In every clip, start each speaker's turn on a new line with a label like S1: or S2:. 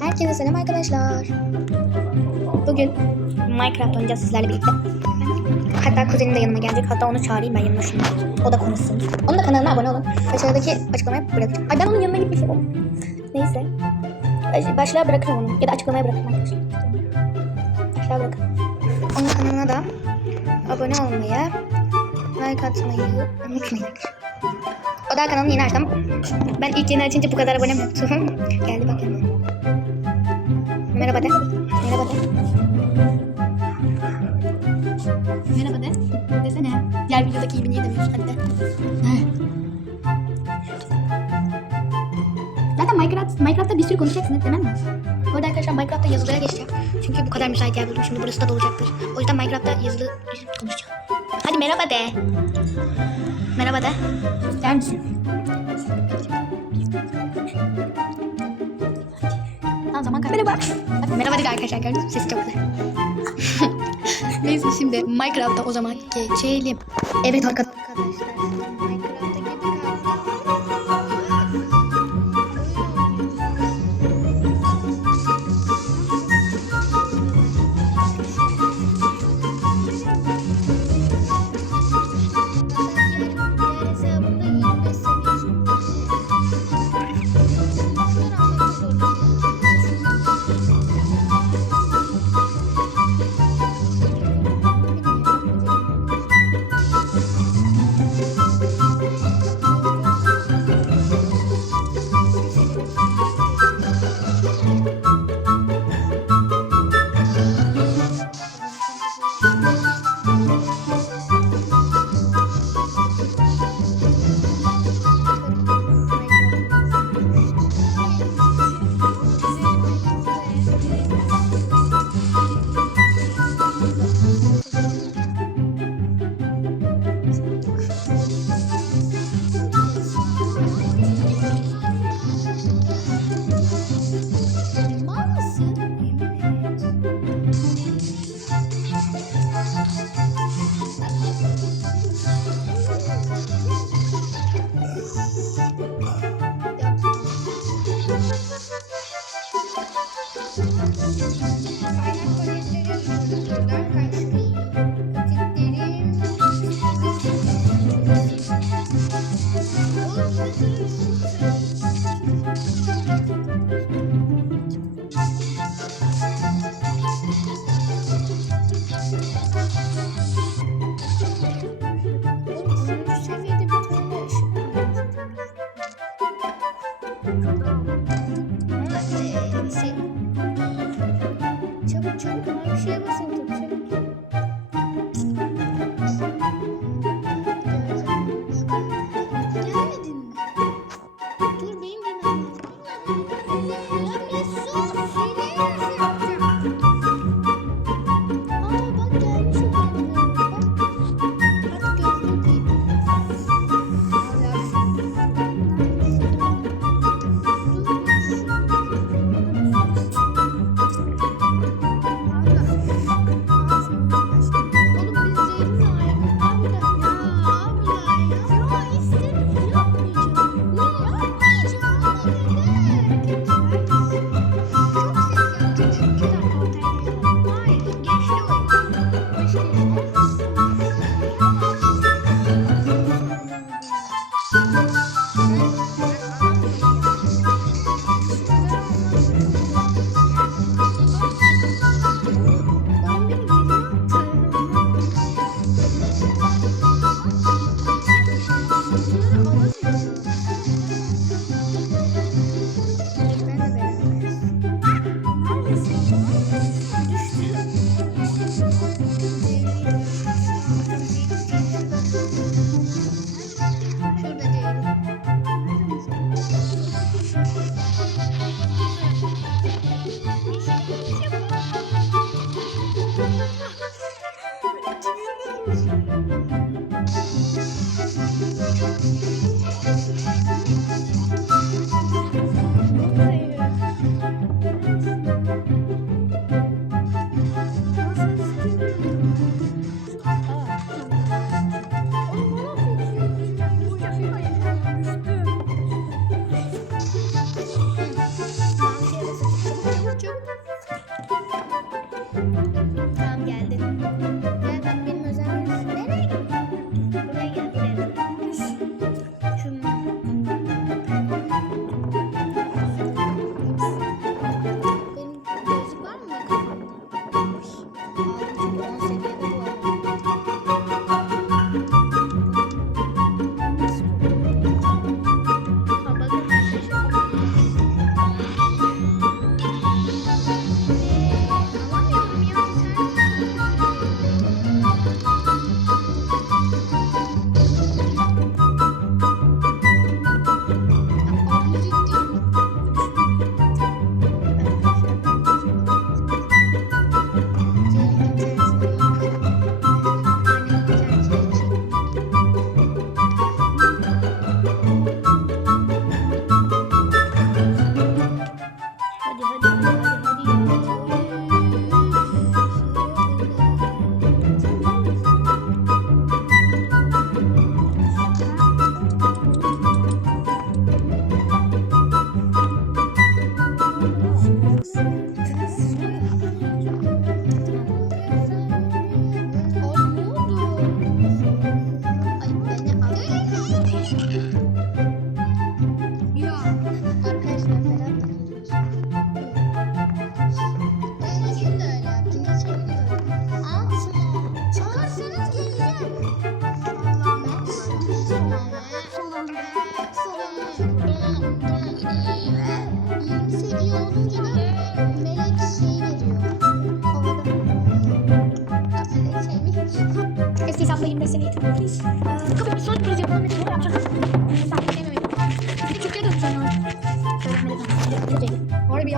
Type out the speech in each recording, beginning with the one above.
S1: Herkese selam arkadaşlar. Bugün Minecraft oynayacağız sizlerle birlikte. Hatta kuzenim de yanıma gelecek. Hatta onu çağırayım ben yanıma şimdi. O da konuşsun. Onun da kanalına abone olun. Aşağıdaki açıklamaya bırakacağım. Ay ben onun yanına gitmişim. Neyse. Baş- Başlığa bırakırım onu. Ya da açıklamaya bırakırım arkadaşlar. Aşağı bırakın. Onun kanalına da abone olmayı, like atmayı unutmayın. O da kanalını yeni açtım. Ben ilk yeni açınca bu kadar abonem yoktu. Geldi bak yanıma. Merhaba de. Merhaba de. Merhaba de. Desene. Diğer videodaki gibi niye demiyorsun? Hadi de. Zaten Minecraft, Minecraft'ta bir sürü konuşacaksın hep demem mi? Bu arada arkadaşlar Minecraft'ta yazılıya geçeceğim. Çünkü bu kadar müsait yer buldum. Şimdi burası da dolacaktır. O yüzden Minecraft'ta yazılı konuşacağım. Hadi merhaba de. Merhaba de. Der misin? Tamam zaman kaybı. Merhaba. Merhaba dedi arkadaşlar gördünüz? Sesi çok güzel. Neyse şimdi Minecraft'ta o zaman geçelim. Evet arkadaşlar.
S2: Thank you.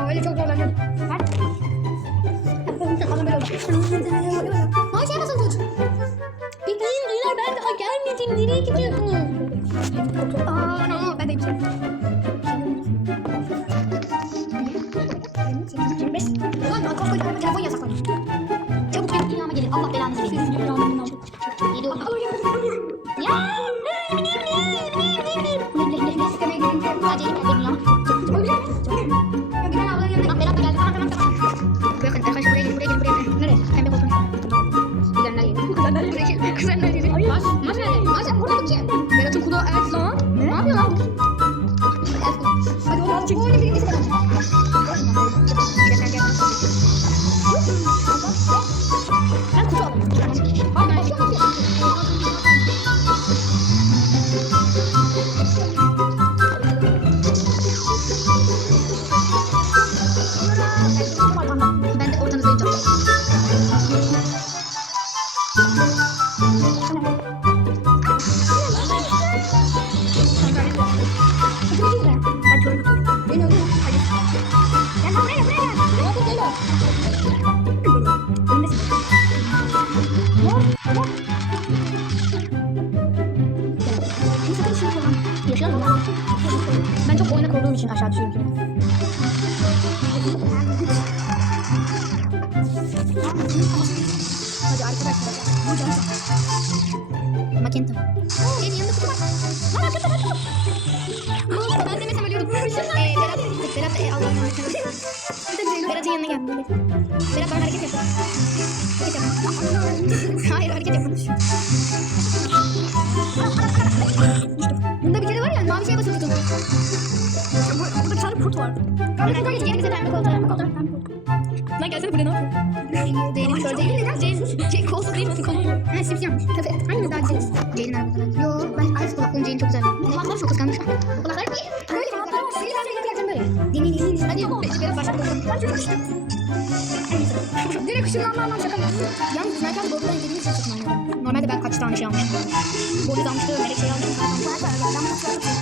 S2: 我也抽中了这来这好像没有了先把虾去了 Lan gelsene buraya ne yapıyorsun? Değerini kör değil. Ceylin, şey kol değil mi? Kol mu? Ha simsiyahmış. Tabii. Hangimiz daha güzeliz? Ceylin arabada. Yo ben Arif kulaklığım Ceylin çok güzel. Kulaklar çok kıskanmış. Kulaklar iyi. Böyle mi? Seni ben benim yapacağım böyle. Dinleyin dinleyin. Hadi tamam. Biraz başka kulaklarım. Ben çocuk işte. Direkt ışınlanma şaka mı? Yalnız nereden borcudan dediğini çok tutmam lazım. Normalde ben kaç tane şey almıştım. Borcu almıştım. Melek şey almıştım. Ben kaç tane almıştım.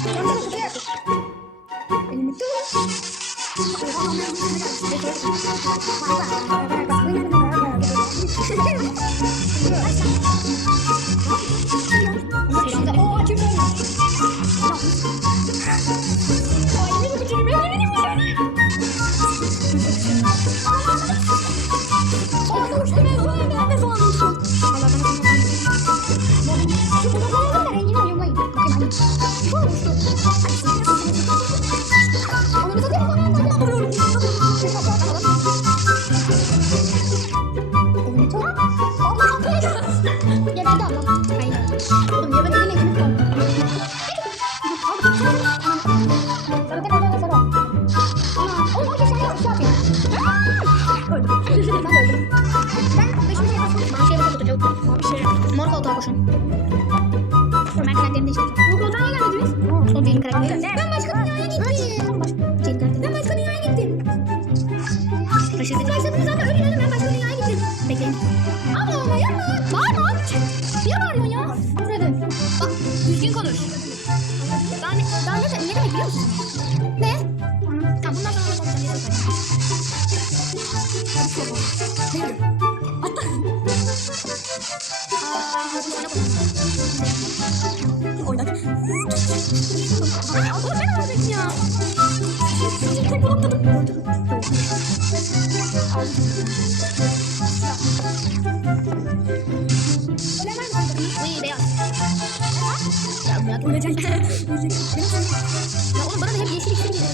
S2: 我。tem crack. ya. Ölecek. Ölecek. Ya oğlum bana da hep yeşil iksir geliyor.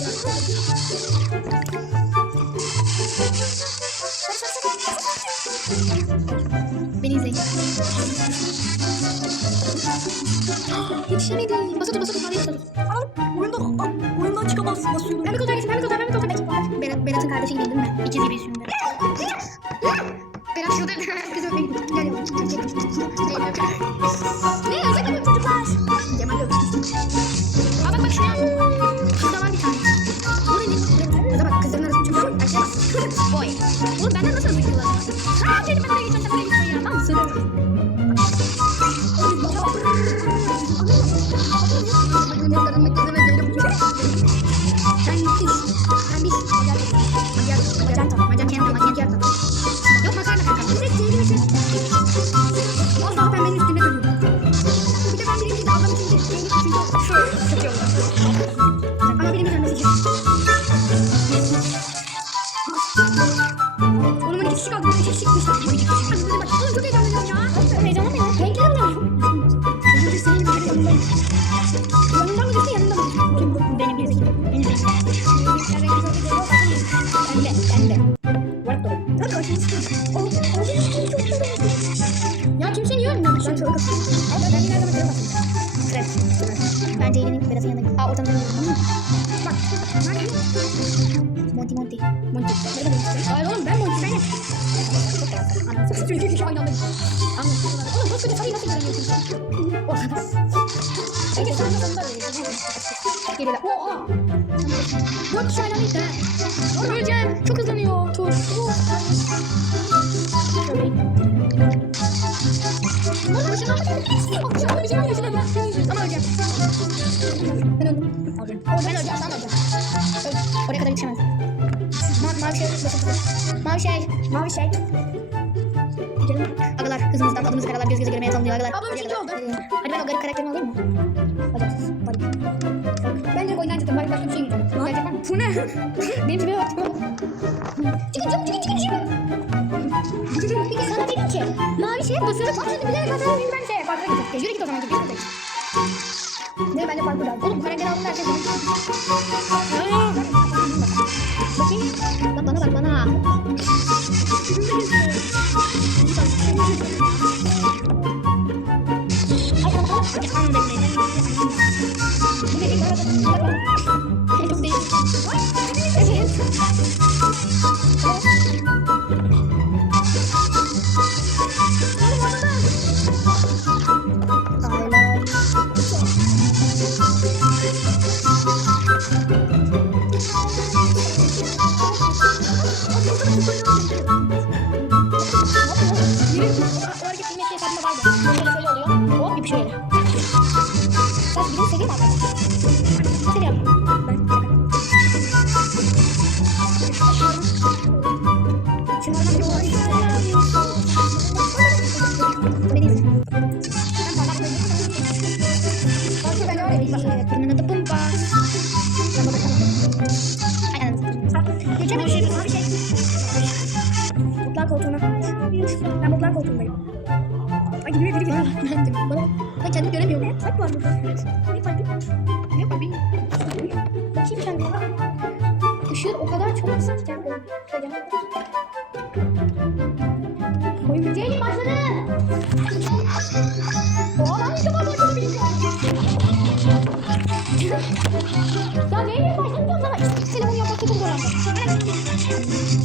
S3: Charge it, olacağım. Ama ben öleceğim sen de öleceksin. Öl. Oraya kadar yetişemez. Ma mavi şey basıp tutar. Mavi şey. Mavi şey. Gidelim. Agalar kızımızdan adımızı karalar göz göze girmeye tanımlıyor agalar.
S2: Ablam üçüncü oldu.
S3: Hadi ben o garip karakterimi alayım mı? Bacaksız. Bari.
S2: Ben direkt oyundan çıktım. Bari başka bir şey yiyeceğim.
S3: Gerçekten mi? Bu ne? Benim tipime bak.
S2: Çıkın çıkın çıkın çıkın çıkın. Sana dedim ki mavi şeye basılı patladı bilerek hata ben şey patladı gidecek. Yürü git o zaman gidecek. It's on the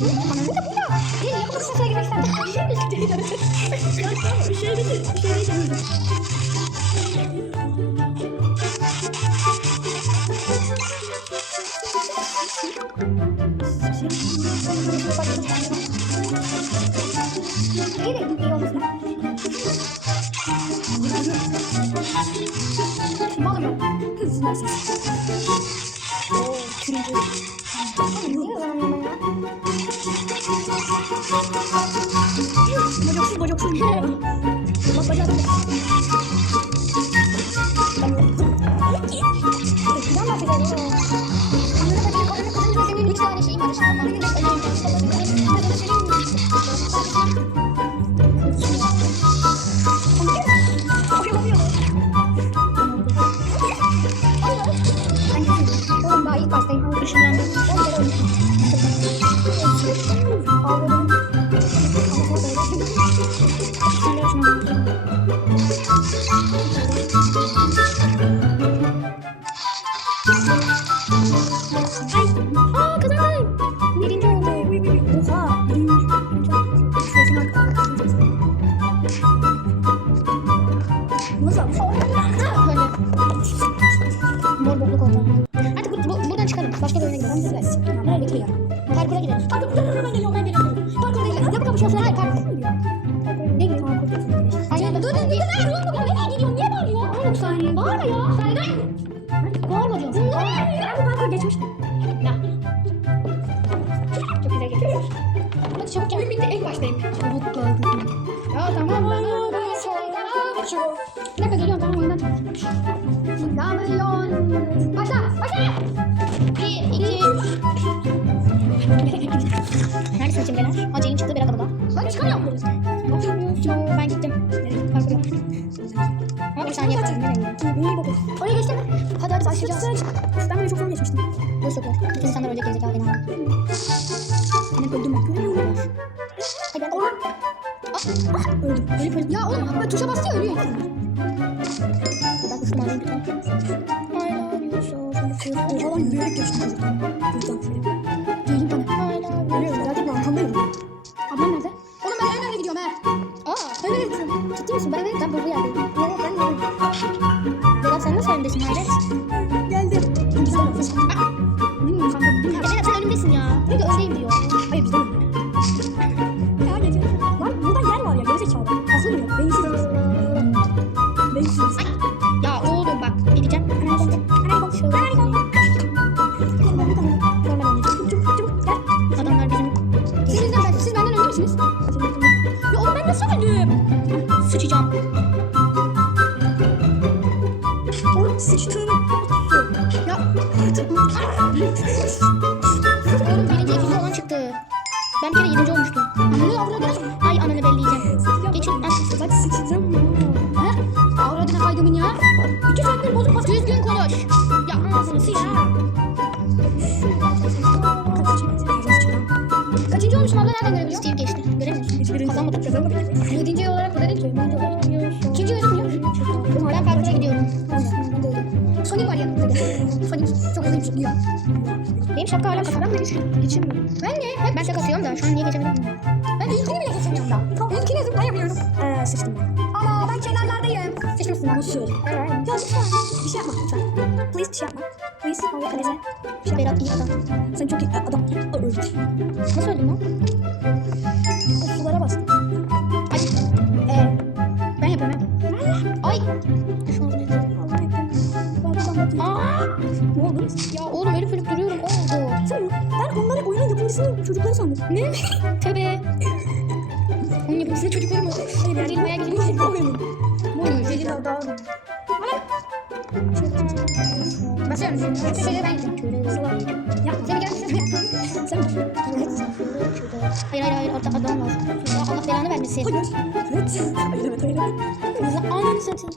S2: Bir şey bir şey bir şey. Kaçacağız. Ben
S3: böyle çok zaman geçmiştim.
S1: Boş yok boş. Bütün insanlar ölecek gelecek abi.
S3: Benim öldüm ben. Görüyorum.
S1: Hayır ben...
S3: Ah, ah, öldüm. Ölüp öldüm. Ya oğlum ben tuşa bastı ya ölüyor insanlar. nereden görebiliyoruz?
S1: Steve geçti. Göremiyoruz.
S3: Hiç birinci.
S1: Kazanmadık.
S3: Kazanmadık.
S1: Yedinci olarak bu dedi ki.
S3: İkinci öğretmiyor.
S1: Ben Ferguç'a gidiyorum.
S3: Sonic var yanımda dedi. Sonic çok uzun çıktı.
S1: Benim şapka hala kafamda mı? Geçim mi?
S3: Ben ne?
S1: Hep ben tek atıyorum da şu an niye geçemedim?
S3: Ben ilkini bile geçemiyorum da. İlkini zıplayamıyorum. Eee sıçtım. Ama ben kenarlardayım. Sıçmışsın lan. Nasıl? Evet. Yok lütfen. Bir şey yapma lütfen. Please bir şey yapma. Please.
S1: Berat iyi adam.
S3: Sen çok iyi adam.
S1: Evet.
S3: Ne oldu?
S1: Ya oğlum herif herif duruyorum. Oldu.
S3: Sen, ben onlara oyunun yapımcısını çocukları sandım. Ne?
S1: Tabii. Onun yapımcısını çocukları mı? Hayır. Benim ayak gibi bu
S3: oyunu.
S1: Bu oyunu. Benim daha daha. Başlıyorum. Şöyle ben
S3: Ya
S1: seni gel.
S3: Sen
S1: Hayır hayır hayır orta adam var. Allah belanı vermesin.
S3: Hayır. Evet. Hayır evet hayır. Bizi anını satın.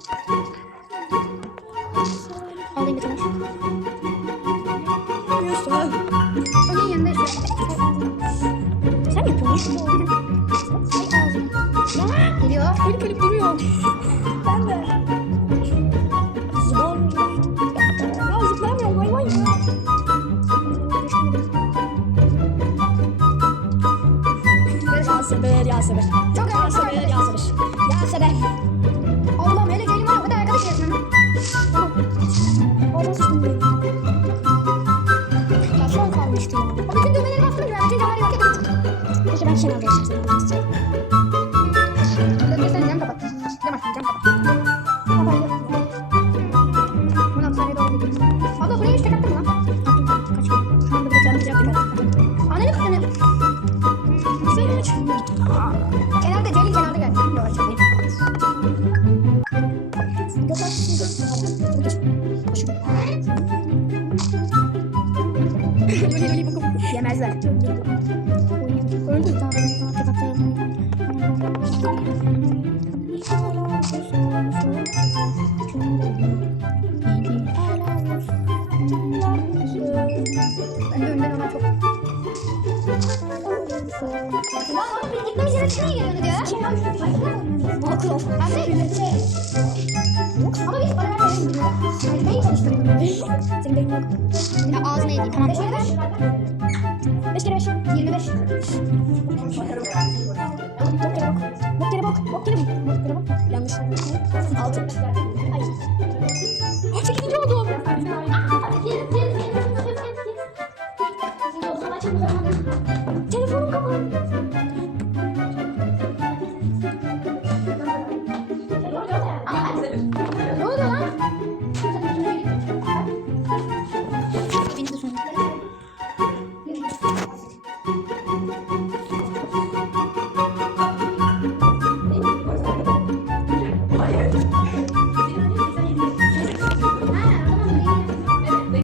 S3: dun, dun, dun. nationalist.